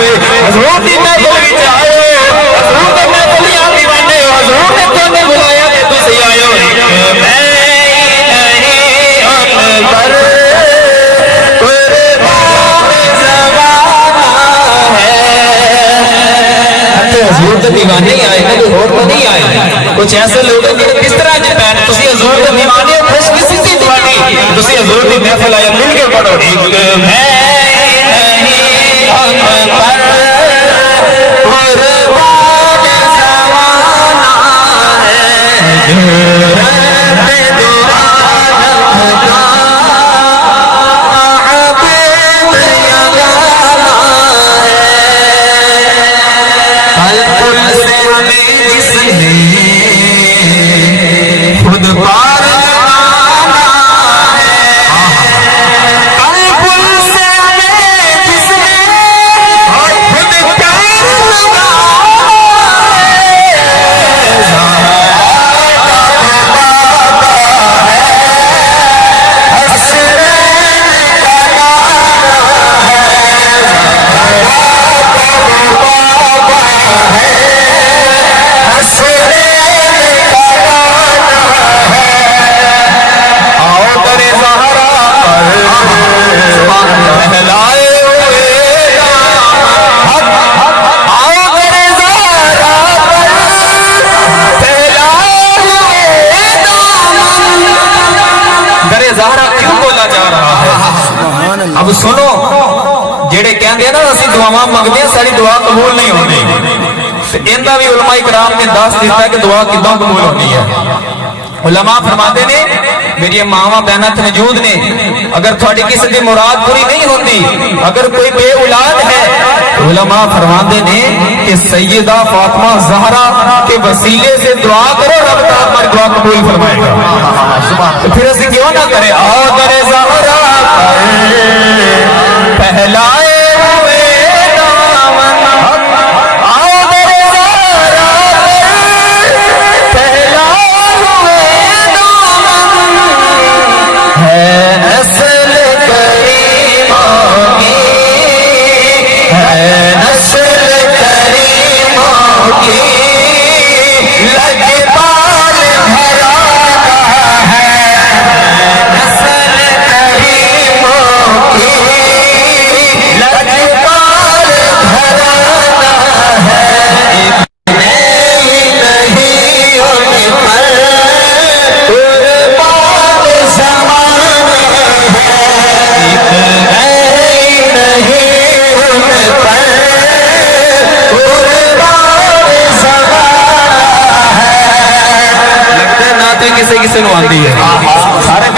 वे हजूर दी महफिल विच आए हजूर दे महफिलियां दीवाने हजूर ने तुहानू बुलाया ते तुसीं आए हो मैं नहीं पर हजूर तो दीवाने ही आए ना कोई और तो नहीं आए कुछ ऐसे लोग हैं जिन्हें किस तरह से पैन तुसी हजूर तो दीवाने हो खुश किसी की दीवानी तुसी हजूर की महफिल आए मिल के पढ़ो एक मैं नहीं हम पर कुर्बान ज़माना है खुद पार लगाना है पुल से हमें जिसने खुद पार लगाना अब सुनो जेड़े कहते हैं ना असीं दुआवां मंगदे हैं साडी दुआ कबूल नहीं होती इनका भी उलमा इकराम ने दस दिता कि दुआ किदां कबूल होनी है उलमा फरमाते ने मेरी मावां बहनां मौजूद ने अगर थोड़ी किसी की मुराद पूरी नहीं होती अगर कोई बे औलाद है उलमा फरमाते ने कि सैयदा फातिमा ज़हरा के वसीले से दुआ करो रब ताला हमारी दुआ कबूल फरमाएगा तो फिर असीं क्यों ना करें आओ दरे ज़हरा पहलाए हुए दामन आओ दरे ज़हरा पहलाए हुए दामन है नस्ल करीमों की है नस्ल करीमों की लजपाल घराना है नस्ल करीमों की लजपाल घराना है नहीं उन पर कुर्बान ज़माना है नहीं उन पर कुर्बान ज़माना है लगता है नाते किसे किसे नु आती है सारे